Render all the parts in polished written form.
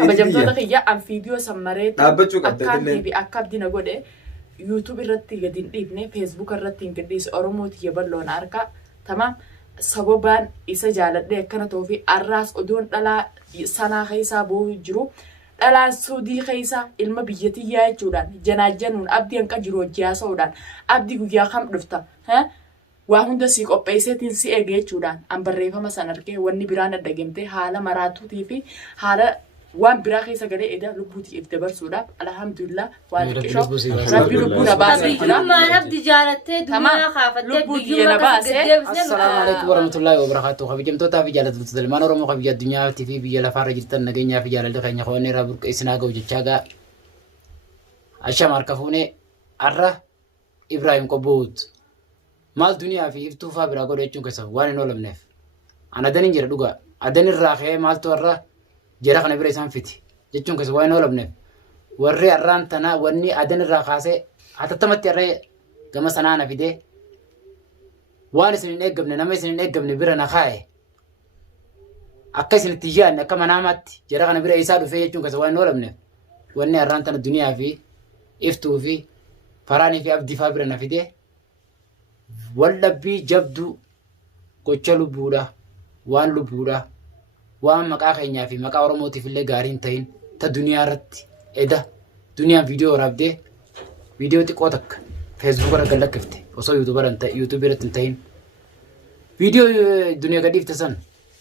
kabajamtoota kiyya an fiidiyoo sammaree akkaantii fi akka abdina godhe YouTube irratti gadi hin dhiifne Facebook irratti hin gadhiise Oromooti yeballoon arka tamam sababaan isa jaaladhe akkana ta'uu fi arraas odoon dhalaa sanaa keessaa boo'u jiru dhalaa Suudii keessaa ilma biyyatiyyaa jechuudhaan janaajanuun abdii hanqa jiru hojjaasa'uudhaan abdii guyyaa kam dhufta waa hunda si qopheesseetiin si eege jechuudhaan an barreeffama san argee wanni biraan addagamte haala maraatuutii fi haala waan biraa keessa galee eda lubbuutiif dabarsuudhaaf alhamdulillah waan xiqqoo rabbi lubbuudha baasee jira maan abdi jaalattee dumaa kaafattee biyyuma baasee assalamu alaykum warahmatullahi wabarakatuh kabajamtoota fi jaalattoota ilmaan oromoo kan biyya addunyaa fi biyya lafaarra jirtan nageenyaa fi jaalalli keenya qoonni irraa burqeessinaa ga'u jechaagaa asham harka fuunee arra Ibrahim Qobboot maal duniyaa fi iftuufaa biraa godhe jechuun keessa waan hin oolamneef ana danin jira dhugaa adan irraa ka'ee maaltu arra jara kana bira isaan fiti jechuun keessa waan hin oolamneef warri arraan tanaa wanni adan irraa kaasee hatattamatti arree gama sanaana fidee waan isin hin eeggamne nama isin hin eeggamne bira na kaa'e akka isin itti yaadne akka manaamaatti jara kana bira isaa dhufee jechuun keessa waan hin oolamneef wanni arraan tana duniyaa fi iftuu fi faraanii fi abdii faa bira na fidee wallabbii jabduu gocha lubbuudha waan lubbuudha waan maqaa keenyaa fi maqaa oromootiif illee gaarii hin ta'in ta duniyaa irratti eda duniyaan viidiyoo waraabdee viidiyoo xiqqoo takka Facebook irra gallakkifte osoo YouTube irratti hin ta'in viidiyoo duniyaa gadhiifte san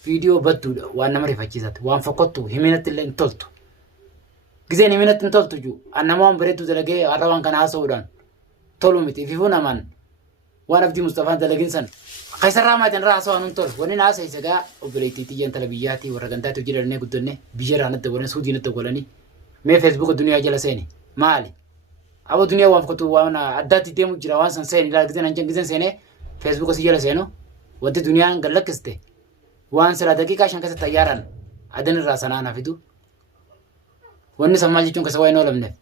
viidiyoo badduudha waan nama rifachiisate waan fokkottu himinatti illee hin toltu gizeen himinatti hin toltu juu annama waan bareedduu dalagee har'a waan kana haasa'uudhaan tolu miti ififuu namaan waan abdii Mustafaan dalagin san kaisarraa maatiin irraa haasawaan hin tolu wanni naasa isa gaa obboleettii xiyyan tala biyyaatii warra gantaatti hojii dhalannee guddanne biyya irraa natti godhanii suudii natti godhanii mee Facebook duniyaa jala seeni maali abo duniyaa waan fokkatu waan addaatti deemu jira waan san seeni ilaal gizeen hanjan gizeen seenee Facebook si jala seenu wanti duniyaan gallakkiste waan sila daqiiqaa 5 keessatti xayyaaraan adan irraa sanaan hafidu wanni san maal jechuun keessa waa hin oolamneef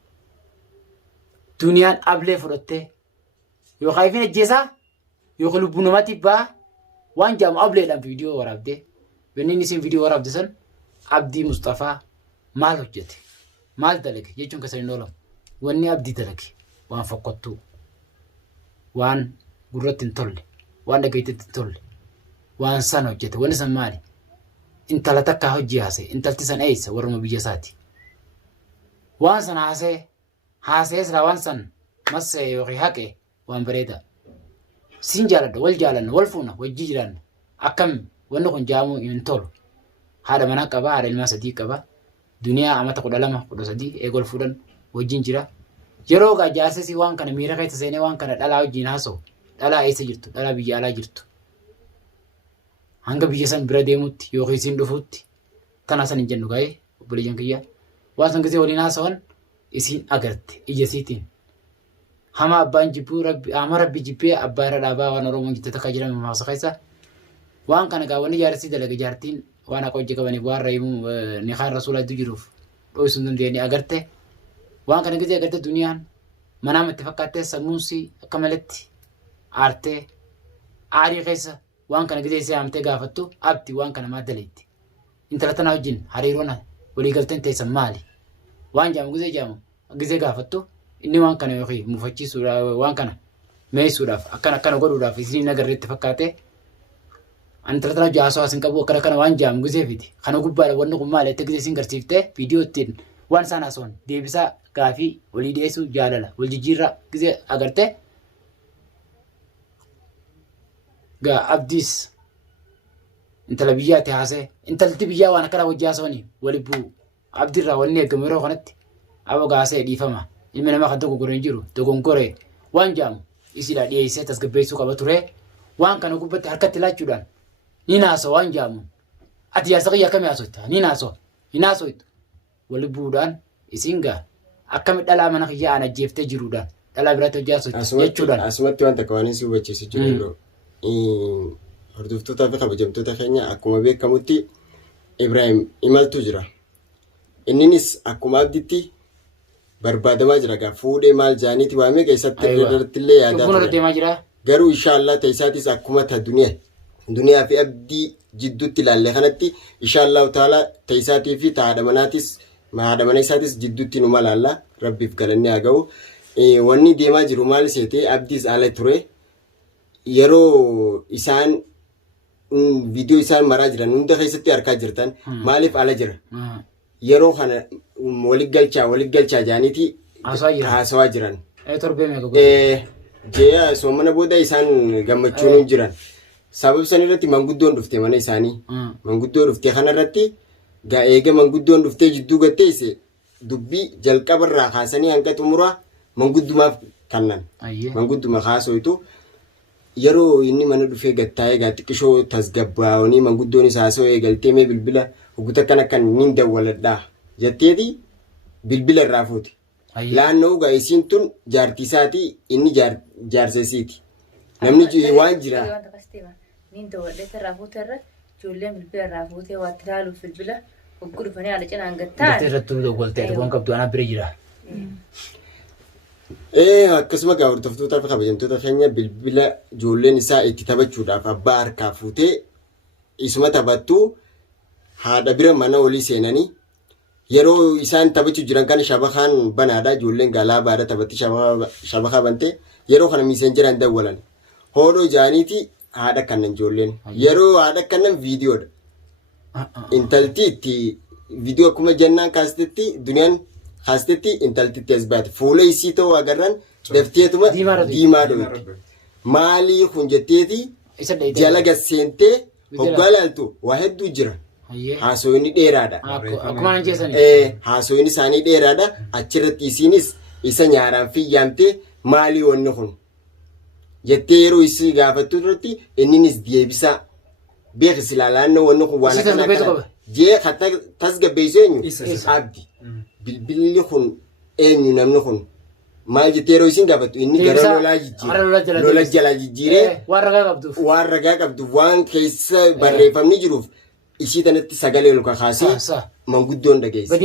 duniyaan ablee fudhattee yookaan ifin ajjeesaa yookaan lubbuu namaatiif baa waan jaamu ableedhaan viidiyoo waraabdee wanni isin viidiyoo waraabde san abdii Mustafaa maal hojjete maal dalage jechuun keessa hin oolamu wanni abdii dalage waan fokkottuu waan gurratti hin tolle waan dhagayeetti hin tolle waan san hojjete wanni san maali intala takka hojii haase intalti san eessa warruma biyya isaati waan san haasee sira waan san massee yookiin haqee waan bareeda sin jaaladha wal jaalanna wal fuuna wajjii jiraanna akkam wanni kun jaamu hin tolu haadha manaa qaba haadha ilmaa sadii qaba duniyaa amata 12 13 eegol fuudhan wajjiin jira yeroo gaa jaarsisi waan kana miira keessa seenee waan kana dhalaa wajjiin haasa'u dhalaa eessa jirtu dhalaa biyya alaa jirtu hanga biyya san bira deemutti yookiin isin dhufuutti tana san hin jennu gaa'ee obboleeyyan kiyya waan san gisee waliin haasa'an isin agarte ija siitiin hama abbaan jibbuu rabbi jibbee abbaa irra dhaabaa waan oromoon jitte takka jedhame maasa keessa waan kana gaa wanni jaarsii dalaga jaartiin waan akka hojii qabaniif waan rahimu niqaan rasuulaa iddoo jiruuf dho'isuu hin dandeenye agarte waan kana gisee agarte duniyaan manaama itti fakkaattee sammuunsii akka maletti aartee aarii keessa waan kana gisee isee hamtee gaafattu abdi waan kana maa daleetti intala tanaa wajjin hariiroon waliigalteen teessan maali waan jaamu gisee gaafattu inni waan kana yookiin mufachiisuudhaaf waan kana meessuudhaaf akkana godhuudhaaf isin agarreetti fakkaate antara tana jaasoo asin qabu akkana waan jaamu giseefiti kana gubbaadha wanni kun maali itti gisee isin garsiiftee viidiyoo ittiin waan isaan haasa'an deebisaa gaafii walii dhiyeessuu jaalala wal jijjiirraa gisee agarte gaa abdiis intala biyyaatti haasee intalti biyyaa waan akkana wajji haasa'anii wali bu'u abdiirraa wanni eegamu yeroo kanatti abo gaasee dhiifama ilmi namaa kan dogoggoree jiru dogoggoree waan jaamu isiidhaa dhiyeessee tasgabbeessuu qaba ture waan kana gubbatti harkatti laachuudhaan ni naasoo waan jaamu ati jaarsa qiyya akkamii haasofta ni naasoo hin haasoitu wali bu'uudhaan isin gaa akkami dhalaa mana kiyyaa aan ajjeeftee jiruudhaan dhalaa biraatti hojii haasofta jechuudhaan asumatti waan takka waan isin hubachiisu jiru hordoftoota fi kabajamtoota keenya akkuma beekamutti Ibrahim imaltu jira inninis akkuma abditti barbaadamaa jira gaa fuudhee maal jaaniiti waamee keessatti irrattillee yaadaa jira garuu inshallah taisaatis akkuma ta duniyaa fi abdii jidduutti ilaalle kanatti inshallah taala taisaatii fi taadha manaatis haadha mana isaatis jidduutti nu malaalla rabbiif galanni haa ga'u. Wanni deemaa jiru maal seetee abdiis ala ture yeroo isaan viidiyoo isaan maraa jiran hunda keessatti harkaa jirtan maaliif ala jira yeroo kana walitti galchaa jaaniiti haasawaa jiran. Jee soomana booda isaan gammachuun jiran sabab san irratti manguddoon dhufte mana isaanii manguddoo dhufte kanarratti eega manguddoon dhuftee jidduu gatteesse dubbii jalqabarraa kaasanii hanga xumuraa manguddumaaf kannan mangudduma kaasoitu yeroo inni mana dhufee gattaa'ee xiqqishoo tasgabbaa'anii manguddoon isaa haasoo eegaltee mee bilbila hogguta kan niin dawwaladhaa jetteeti bilbila irraa fuute. Laannoo gaa'isiin tun jaartiisaati inni jaarsesiiti. Namni waan jira. Niin dawwadhee irraa fuute irra ijoolleen bilbila irraa fuutee waa ilaaluuf bilbila hogguu dhufanii haala cinaan gattaa. Gattee irratti dawwaltee waan qabdu anaa bira jira. Akkasuma hordoftoota fi kabajamtoota keenya bilbila ijoolleen isaa itti taphachuudhaaf abbaa harkaa fuutee isuma taphattu haadha bira mana olii seenanii yeroo isaan taphachuu jiran kan shabakaan banaadha ijoolleen galaa baadha taphatti shabakaa bantee yeroo kana miiseenjeraan dawwalan hoodoo jaaniiti haadha kannan ijoolleen yeroo haadha kannan viidiyoodha intalti itti viidiyoo akkuma jennaan kaastetti duniyaan kaastetti intalti as baate fuula isii ta'uu agarran dafteetuma diimaa dho'ite maalii kun jetteeti jala gasseentee hoggaa laaltu waa hedduu jira. Haasoyni dheeraadha. Haasoyni isaanii dheeraadha. Achirratti isiinis isa nyaaraan fiyyaamtee maalii wanni kun jettee yeroo isii gaafattu irratti inninis deebisaa beekis ilaalaannoo wanni kun waan akkana jee tasgabbeessu eenyu abdi bilbilli kun eenyu namni kun maal jettee yeroo isiin gaafattu inni gara lola jalaa jijjiiree waan ragaa qabdu waan keessa barreeffamni jiruuf. Isii tanatti sagalee ol kaasee manguddoon dhageesse.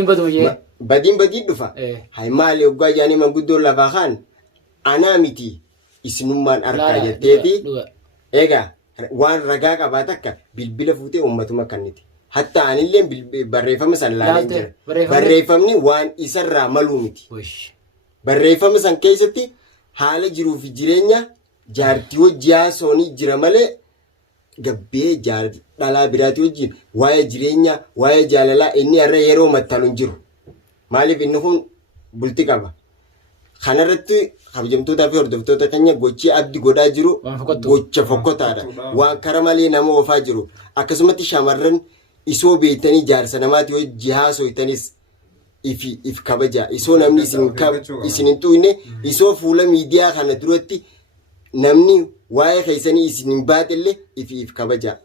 Badiin badii dhufa. Hay maali hoggaa jaanii manguddoon lafaa kaan anaa miti isinummaan harkaa jetteeti. Egaa waan ragaa qabaat akka bilbila fuutee uummatuma kanniti. Hatta anillee barreeffama san laaleen jira. Barreeffamni waan isarraa maluu miti. Barreeffama san keessatti haala jiruuf jireenya jaartii hojii haasoonii jira malee gabbee dhalaa biraati wajjin waa'ee jireenya waa'ee jaalalaa inni har'a yeroo mattalu hin jiru. Maaliif inni kun bulti qaba. Kanarratti kabajamtootaa fi hordoftoota keenya gochi abdi godhaa jiru gocha fokkotaadha. Waan kara malee nama oofaa jiru. Akkasumatti shamarran isoo beektanii jaarsa namaati hojii haasoitanis if kabaja. Isoo namni isin hin tuqne isoo fuula miidiyaa kana duratti namni waa'ee keessanii isin hin baaxillee if kabaja.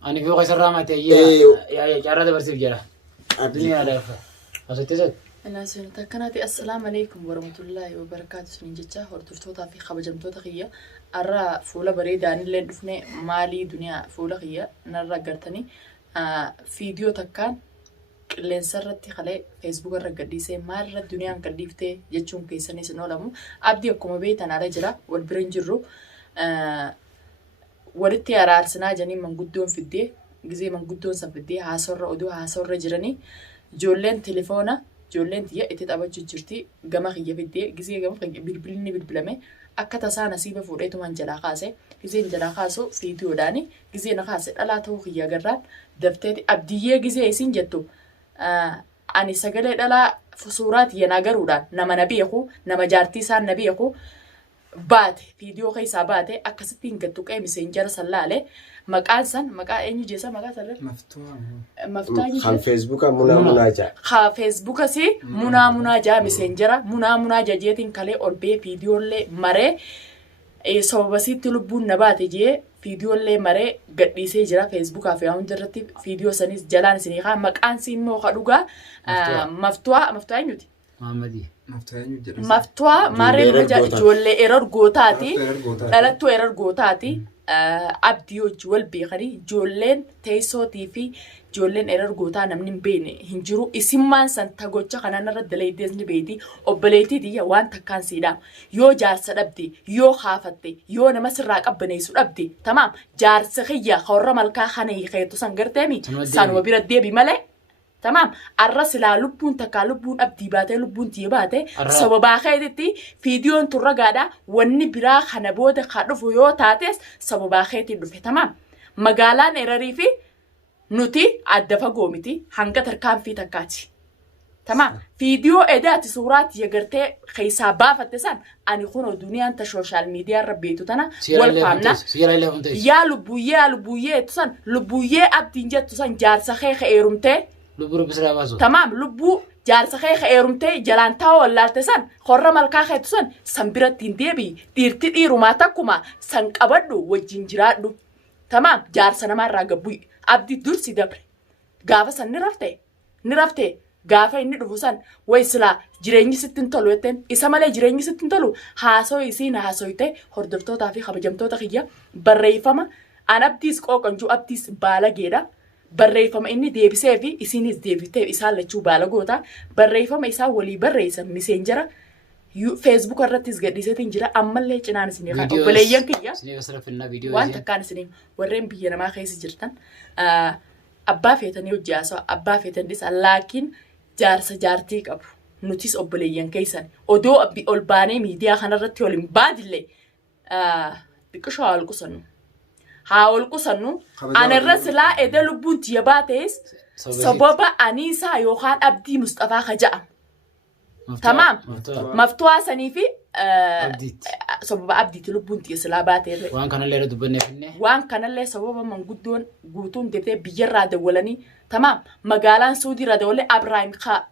Ani fi qoisa irraa matee jaarraa dabarsiif jira. Addunyaa lafa. Asatti isatti. Naaseen takkanaati assalaamu alaikum warahmatullaahi wabarakaatu isiniin jecha hordoftootaa fi kabajamtoota kiyya har'a fuula bareedaanillee dhufne maalii duniyaa fuula kiyya narra agartanii viidiyoo takkaan qilleensa irratti kalee feesbuuk irra gadhiisee maalirra duniyaan gadhiiftee jechuun keessanis hin oolamu abdii akkuma beektan ala jira wal bira hin jirru. Walitti araarsinaa janii manguddoon fiddee gizee manguddoon san fiddee haasorra oduu haasorra jiranii ijoolleen telefoona ijoolleen tiyya itti taphachuu jirti gama kiyya fiddee gizee gama bilbilinni bilbilame akka tasaa nasiiba fuudheetumaan jalaa kaase gizeen jalaa kaasu viidiyoodhaani gizee na kaase dhalaa ta'uu kiyya agarraan dafteeti abdiyyee gizee isin jettu ani sagalee dhalaa suuraa tiyya na garuudhaan nama na beeku nama jaartii isaan na beeku. Baate viidiyoo keessaa baate akkasitti hin gattu qe'ee miseenjara sallaale maqaan san maqaa eenyu jeessa maqaa sallaale maftuwaa kan feesbuuka munaa jaa kan feesbuuka si munaa jaa miseenjara munaa jajeetiin kalee ol bee viidiyoolee maree sababasiitti lubbuun na baate jee viidiyoolee maree gadhiisee jira feesbuukaa fi hundi irratti viidiyoo sanis jalaan isinii haa maqaan si immoo kadhugaa maftuwaa eenyuti. Maftuwaa maarreen ijoollee erorgootaati dhalattuu erorgootaati abdii hojii wal beekanii ijoolleen teessootii fi ijoolleen erorgootaa namni hin beekne hin jiru isimmaan san tagocha kanaan irra daleedees ni beekti obboleettii waan takkaan siidhaam yoo jaarsa dhabde yoo haafatte yoo nama sirraa qabbaneessu dhabde tamaam jaarsa kiyya horra malkaa kana hiikeetu san garteemi sanuma bira deebi malee تمام الرأس لا لبون تكا لبون أبدي باتي لبون تي باتي سببا خيتي فيديو انتو رقادا واني برا خنبودة خارفو يو تاتيس سببا خيتي دفه تمام مقالان إراريفي نوتي عدفا قومتي هنگا تركان في تكاتي تمام فيديو إدات صورات يقرتي خيسا بافتسان أني خونو دنيا انت سوشيال ميديا ربيتو تنا والفامنا يا لبوية تسان لبوية أبدين جات تسان جارسا خيخ إيرمتي لبو بسرا باسو تمام لبو جارسا خيخ إيرمتي جلان تاو والالتسان خورا ملكا خيتسان سنبرت تنديبي ديرتي إيرماتاكما سنك أبدو وجنجرادو تمام جارسا نما راقبوي أبدي درسي دبري غافا سن نرفتي غافا إني رفوسان ويسلا جريني ستن تلو يتن إسامالي جريني ستن تلو هاسو إسينا هاسويته هردفتو تافي خبجمتو تخيّا بريفما أنا أبديس قوكنجو أبديس بالا جيدا بريفما إني ديبسي في إسينيس ديبتي إسال لچو بالا غوتا بريفما إسا ولي بريسا مسنجرا فيسبوك الرتيس قديسة تنجرا أمال لي جنان سنيخا وبليان كيّا سنيخ سرفنا فيديو وانتا كان سنين ورين بينا ما خيس جرتن أبا فيتن يوجاسو أبا فيتن ديس لكن جارسا جارتيك أبو نوتيس أبليان كيسان ودو أبي ألباني ميديا خانا رتي ولين بادلي بكشو هاول قصنو أنا الرسالة إذا لبنت يباتيس سببا أنيسا يوخان أبدي مصطفى خجأ تمام مفتوحة سنيفي سببا أبدي تلبنت يسلاباتي وان كان اللي ردبني فيني وان كان اللي سببا من قدون دبتي بيجر رادولاني تمام مقالان سودي رادولي أبراهيم خا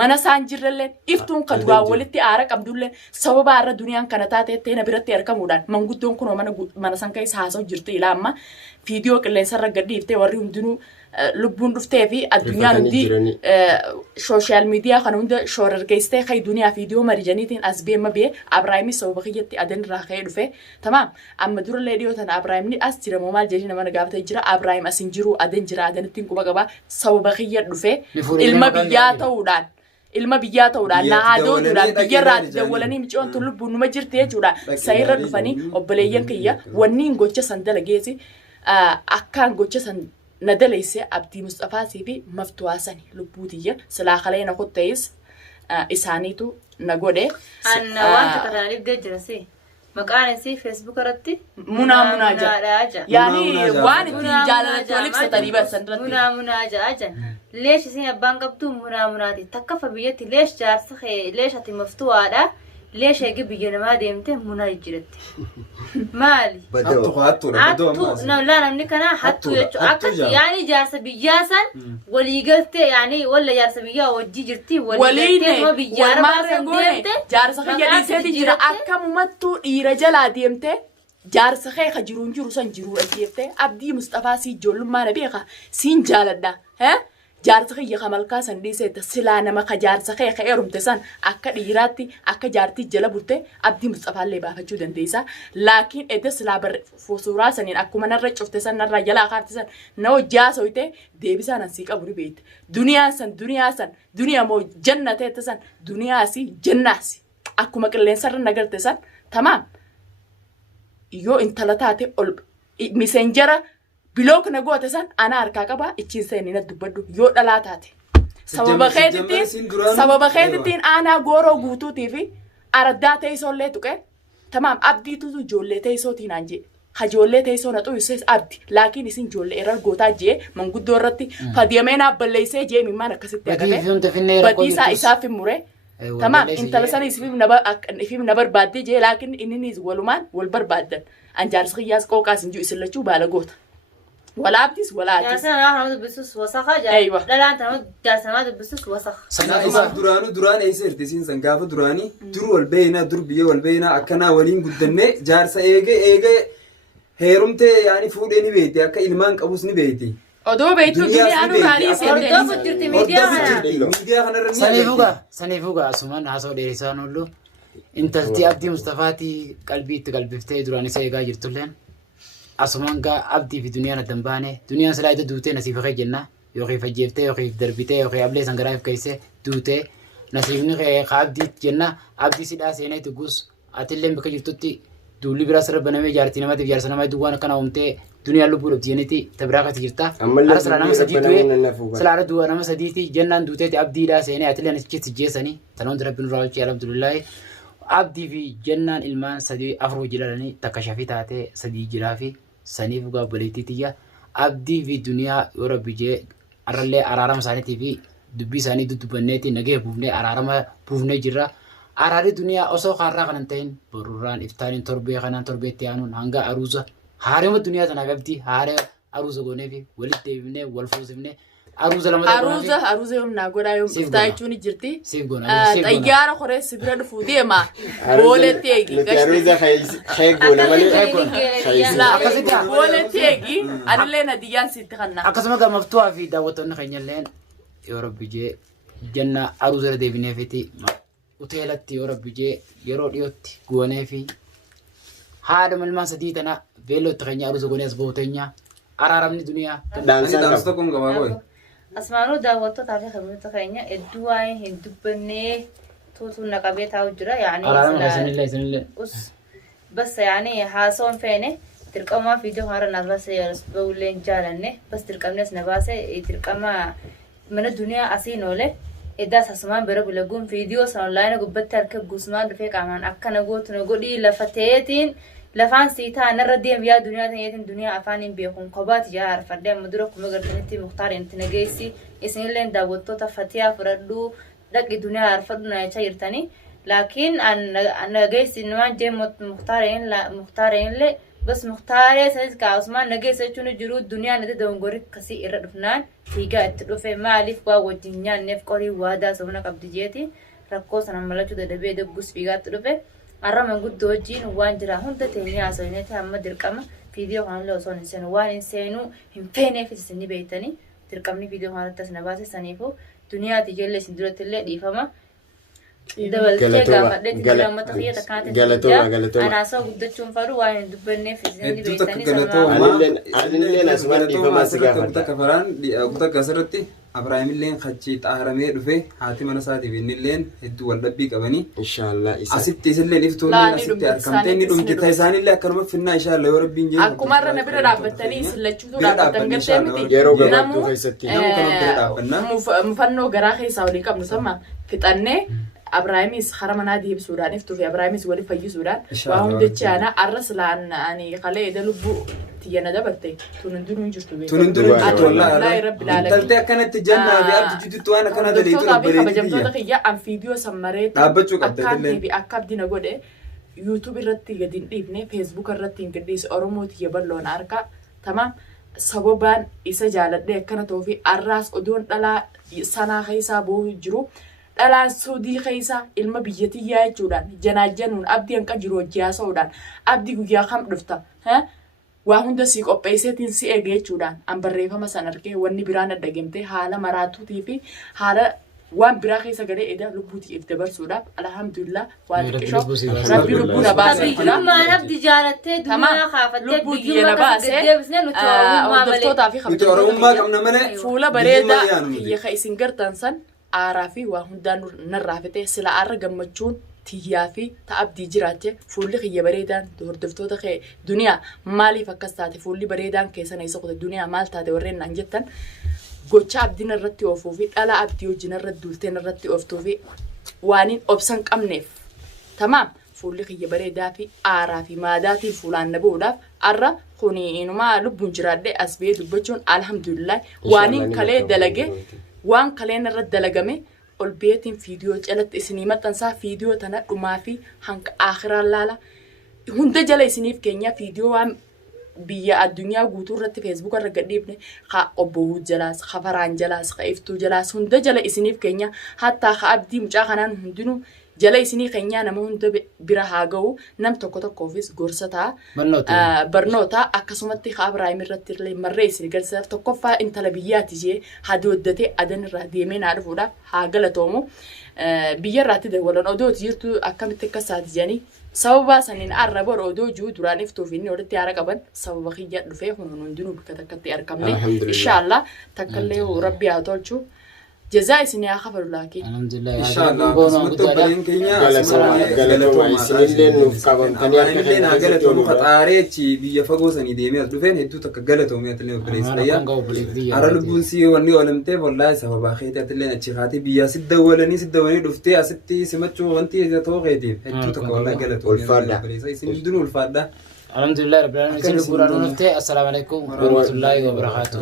mana isaan jirrelleen iftuun kan du'aa walitti aara qabdullee sababa irra duniyaan kana taateetti na biratti argamuudhaan manguddoon kun mana san keessa haasa'u jirti ilaa amma viidiyoo qilleensarra gadhiiftee warri hundinuu lubbuun dhuftee fi addunyaan hundi sooshaal miidiyaa kana hunda shoorargeessitee kay duniyaa viidiyoo marijaniitiin as beema bee Abrahaamis sababa kiyyatti adan irraa ka'ee dhufe tamaam amma durallee dhiyootan Abrahaamni as jira moo maal jedhanii nama nagaafatee jira Abrahaam as hin jiru adan jira adanittiin quba qabaa sababa kiyya dhufe ilma biyyaa ta'uudhaan ilma biyyaa ta'uudhaan na haadoodhaan biyyarraa dawwalanii micoon tulubbuun numa jirti jechuudha sayirra dhufanii obboleeyyan kiyya wanniin gocha san dalageesi akkaan gocha san na daleesse abdii Mustafaasii fi maftuwaasani lubbuutiyya silaa kalee na kottees isaaniitu na godhe anna waan takaraaniif gajjirase maqaan isii Facebook irratti munaa jaa yaani waan ittiin jaalalatti wal ibsatanii basan irratti munaa jaa leesh isin abbaan qabdu munaati takka fa biyyatti leesh jaarsa leesh ati maftuwaadha leesh eegi biyya namaa deemte munaa jijjiirratti maali hattu namni kana hattu jechuudha akka yaani jaarsa biyyaa san walii galtee yaani walla jaarsa biyyaa wajjii jirti walii galtee biyyaa rabaa deemte jaarsa kiyya dhiiseeti jira akka mumattuu dhiira jalaa deemte jaarsa kee ka jiruun jiru san jiruu ajjeefte abdii Mustafaa si ijoollummaa na beeka siin jaaladha jaarsa kiyya kamalkaa san dhiiseetta silaa nama ka jaarsa kee ka eerumte san akka dhiiraatti akka jaartii jala bulte abdii Mustafaallee baafachuu dandeessa laakiin edda silaa suuraa saniin akkuma narra cufte san narraa jalaa kaafte san na hojjaa soyte deebisaan ansii qabu ni beekte duniyaa moo jannateetta san duniyaasi jannaasi akkuma qilleensarra nagarte san tamaam yoo intala taate ol miseenjara bilook na goote san ana harkaa qaba ichiin seenii na dubbadhu yoo dhalaa taate sababa keetittiin aanaa gooroo guutuutii fi araddaa teessoollee tuqe tamaam abdiitu ijoollee teessootiin aan jee hajoollee teessoo na xuyusees abdi laakiin isin ijoollee erar gootaa jee manguddoo irratti fadiyamee naaf balleessee jee mimmaan akkasitti agate badiisaa isaaf hin mure tamaam intala sana ifiif na barbaaddee jee laakiin inninis walumaan wal barbaaddan an jaarsa kiyyaas qooqaas hin jiru isin lachuu baala goota ولا أبديس ولا أبديس. جالسنا نحن بسوس وسخة. أيوة. لا أنت جالسنا بسوس وسخ. سنافة دراني يصير تسين سنقافة دراني درو البينا دربيه والبينا أكنا ولين قدنة جالسة إيجا هيرمته يعني فودني بيتي أكا إلمان كابوس نبيتي. أدو بيتو دنيا أنو راني سيدي. أدو بترتي ميديا. سنيفوغا سمان عصو ديريسان ولو. أنت تي أبدي مصطفاتي قلبي دراني سيجا جرتولين. أسمعك أبدي في دنيا ندمبانة دنيا سلايدة دوتة نسيف خي جنة يوخي فجيفته يوخي دربيته يوخي أبلي سنغراف كيسة دوتة نسيفني خي أبدي جنة أبدي سيدا سيناي تجوز أتلهم بكجرتوتي duulli biraa sirba namee jaartii namatiif jaarsa namaa duwwaan akkana uumtee dunyaa lubbuu dhabdi jenniti tabiraa kati jirta. Ara sila nama sadii du'e sila ara du'a nama sadiiti jennaan duuteeti abdiidhaa seenee atileen achitti jeessanii tanoon rabbi nurraa hojii alhamdulillahi. Abdii fi jennaan ilmaan sadii afur jedhanii takka shafii taatee sadii jiraa fi saniif dhugaa obboleettiitiyya. Abdii fi duniyaa yoo rabbi jee arrallee araarama isaaniitii fi dubbii isaanii duddubanneeti nagee buufnee araarama buufnee jirra. Araarri duniyaa osoo kaarraa kanan ta'in borurraan iftaaniin torbee kanaan torbeetti aanuun hanga aruusa haarema duniyaa tanaaf abdii haaree aruusa goonee fi walitti deebifnee wal fuusifnee aruusa lama aruusa yoom naa godhaa yoom iftaa jechuun jirti. Xayyaara koree sibira dhufuu deema booletti eegi. Aruusa xeegoona malee booletti eegi anillee nadiyyaan sitti kanna. Akkasuma gammaftuwaa fi daawwattoonni keenyalleen yoo rabbi jee jenna aruusa deebineefiti. Hoteelatti yoo rabbi jee yeroo dhiyootti goonee fi haadha ilmaan sadii tana beellootti keenya aruusa goonee as booteenya araaramni duniyaa. Daansa tokko hin qabaa boy. Asmaanuu daawwattootaa fi hiriyoota keenya hedduu waa'ee hin dubbannee tuutuun naqabee taa'u jira. Isinillee. Bas yaani haasoon feene dirqamaa fiidiyoo haara narrase ba'ulleen jaalanne bas dirqamnes na baase dirqama mana duniyaa asiin oole. Edaa sasumaan bira bulaguun fiidiyoo san onlaayina gubbatti harka guusumaan dhufee qaamaan akka nagootu nagodhii lafa ta'eetiin lafaan siitaa narra deemu yaa duniyaa ta'eetiin duniyaa afaaniin beekuun kophaati yaa harfadde amma dura kuma gartanitti muxtaariin itti nageessi isinillee daawwattoota fatiyaa fudhadhuu dhaqi duniyaa harfadhu na jechaa jirtanii laakiin nageessi namaan jee muxtaariinillee bas muxtaaree sanis kaa'usumaan nageessa jechuun jiru duniyaa natti dongorii kasii irra dhufnaan fiigaa itti dhufe maaliif waa wajjin nyaanneef qorii waadaa sabana qabdi jeeti rakkoo sana malachuu dadhabee deggus fiigaatti dhufe arrama guddoo wajjin waan jira hunda teenyaa haasawinati amma dirqama fiidiyoo kanallee osoo hin seenu waan hin seenuu hin feeneef isin beektanii dirqamni fiidiyoo kanatti as na baasisaniifu duniyaati ijoollee isin duratti illee dhiifama. Dabaltee gaafadhee jira uummata kiyya takkaatti jira anaasoo guddachuun fadhu waan hin dubbanneef isin beektanii Anillee asumaan dhiifamaa si gaafadha. Kutaa asirratti Abiraamilleen kachii xaaramee dhufe haati mana isaatiif innilleen hedduu wal dhabbii qabanii. Inshaallah isa. Asitti isilleen iftoonni asitti argamtee inni dhumte isaanillee akkanuma finnaa inshaallah yoo rabbiin jee. Akkuma irra na bira dhaabbattanii isin lachuutu dhaabbatan galtee miti. Yeroo gabaabduu keessatti. Namuu kana bira dhaabbanna. Mufannoo garaa keessaa waliin qabnu sama fixannee Abrahaamis hara manaa deebisuudhaan iftuufi Abrahaamis wali fayyisuudhaan waa hundachi ana arras laan ani qalee eda lubbuu tiyyana dabatte tunundunu jirtu beeku. Tunundunu jirtu wallahi rabbil alamin. Taltee akkanatti jannaa fi arti jidduutti waan akkana daleetu bareedu. Kabajamtoota kiyya an fiidiyoo sammaree dhaabbachuu qabdee illee akka abdina godhe YouTube irratti gadi hin dhiifne Facebook irratti hin gadhiise Oromoo tiyya balloon harka tamam sababaan isa jaaladhee akkana ta'uufi arraas odoon dhalaa sanaa keessaa boo'u jiru. Dhalaan Suudii keessa ilma biyyatiyyaa jechuudhaan janaajanuun abdii hanqa jiru hojii haasa'uudhaan abdii guyyaa kam dhufta waa hunda sii qopheesseetiin si eege jechuudhaan an barreeffama san argee wanni biraan addagamtee haala maraatuutii fi haala waan biraa keessa galee eda lubbuutiif dabarsuudhaaf alhamdulillah waa xiqqishoo rabbi lubbuu na baasee jira. Abdii jaalattee duniyaa kaafattee lubbuutii na baasee hordoftootaa fi qabdee fuula bareedaa kiyya isin gartan san. Aaraa fi waa hundaan narraa fixee sila aarra gammachuun tiyyaa fi ta'abdii jiraache fuulli kiyya bareedaan hordoftoota kee duniyaa maaliif akkas taate fuulli bareedaan keessan isa qote duniyaa maal taate warreen naan jettan gocha abdiin irratti oofuu fi dhala abdii wajjin irratti duulteen irratti ooftuu fi waaniin obsan qabneef tamaam fuulli kiyya bareedaa fi aaraa fi maadaatiin fuulaan na bu'uudhaaf arra kuni inumaa lubbuun jiraadhee as ba'ee dubbachuun alhamdulillah waaniin kalee dalage. Waan kaleen irratti dalagame ol beetiin fiidiyoo jalatti isinii maxxansaa fiidiyoo tana dhumaa fi hanga akhiraan laala hunda jala isiniif keenya fiidiyoo waan biyya addunyaa guutuu irratti Facebook irra gadhiifne ha obbohuu jalaas ha faraan jalaas ha iftuu jalaas hunda jala isiniif keenya hatta ha abdii mucaa kanaan hundinuu jala isinii keenya nama hunda bira haa ga'u nam tokko tokkoofis gorsa ta'a barnoota akkasumatti ha Ibraahim irratti illee marree isin galchisa tokkoffaa intala biyyaati jee haa dooddatee adan irraa deemee naa dhufuudhaaf haa galatoomu biyya irraatti dawalan odooti jirtu akkamitti akka saati jedhanii sababa saniin arra bor odoo juu duraan iftuuf inni walitti haara qaban sababa kiyya dhufee hundinuu bakka takkatti argamne inshaallah takkallee rabbi haa tolchu جزاء سني أخبر لكن الحمد لله إن شاء الله قولوا قسمت بلين كينيا galatoomaa isinillee nuuf qabamtanii akka illee naa galatoomuu qaxaareechi biyya fagoo sanii deemee as dhufeen hedduu takka galatoomee atillee obboleessa ara lubbuun si wanni oolamtee bollaa sababaa keetii atillee achi kaatee biyyaa si dawwalanii dhuftee asitti simachuu wanti ta'uu keetiif hedduu takka wallaa galatoomee isin hundinuu ulfaadhaa. الحمد لله رب العالمين. السلام عليكم ورحمة الله وبركاته.